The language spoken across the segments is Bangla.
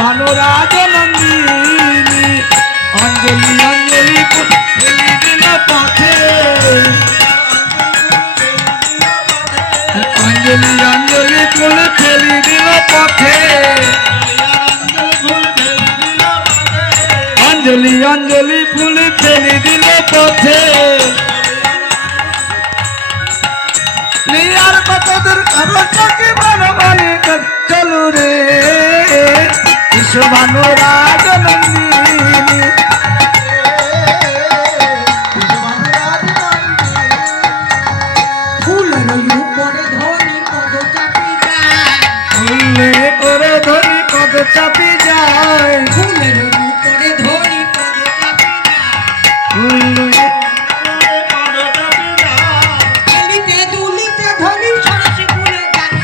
ভালো রাজনন্দিনী অঞ্জলি অঞ্জলি দিল পথে অঞ্জলি অঞ্জলি ফুল ফেলি দিল পথে অঞ্জলি অঞ্জলি ফুল ফেলি দিল পথে আর কত দূর খবর চোখে বড় বলে চলু রে ভালো রাজনন্দিনী ফুলের উপরে ধনী পদ চাপি যায় ফুলের করে ধনী পদ চাপি যায় ফুলের উপরে ধনী পদ চাপি যায় খেলিতে দুলিতে ধনী সরসী ফুলে গান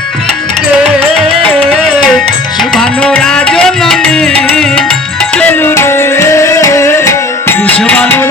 ভালো রাজনন্দিনী চলু রে ভালো